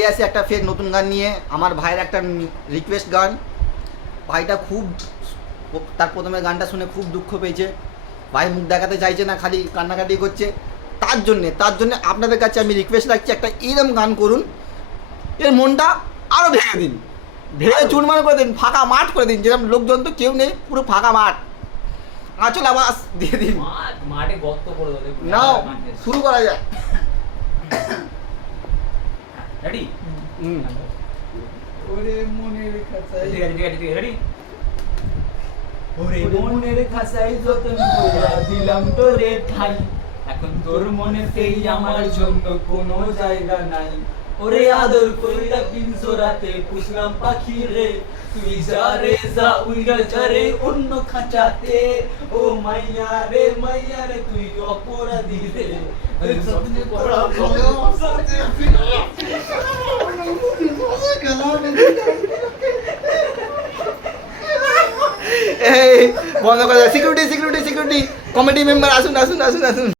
ফিরে আসি একটা ফের নতুন গান নিয়ে। আমার ভাইয়ের একটা রিকোয়েস্ট গান। ভাইটা খুব, তার প্রথমে গানটা শুনে খুব দুঃখ পেয়েছে, ভাই মুখ দেখাতে চাইছে না, খালি কান্নাকাটি করছে। তার জন্যে আপনাদের কাছে আমি রিকোয়েস্ট রাখছি, একটা এরম গান করুন, এর মনটা আরও ভেঙে দিন, ভেঙে চুরমার করে দিন, ফাঁকা মাঠ করে দিন, যেরকম লোকজন তো কেউ নেই, পুরো ফাঁকা মাঠ, আঁচল আবাস দিয়ে দিন। মাঠে গর্ত করে দেবে। নাও শুরু করা যায়। রেডি? ওরে মনের খাঁচায়, ঠিক আছে ঠিক আছে ঠিক আছে, রেডি? ওরে মনের খাঁচায় যতন কইরা দিলাম তোরে ঠাই, এখন তোর মনেতেই আমার জন্য কোনো জায়গা নাই। ওরে আদর কইরা পিঞ্জরাতে পুষলাম পাখি রে, তুই যা রে যা উইরা যা রে অন্য খাঁচাতে। ও মাইয়া রে তুই অপরাধী রে, যত্নে করা এই বন্ধ করে, সিকিউরিটি কমিটি মেম্বার আসুন।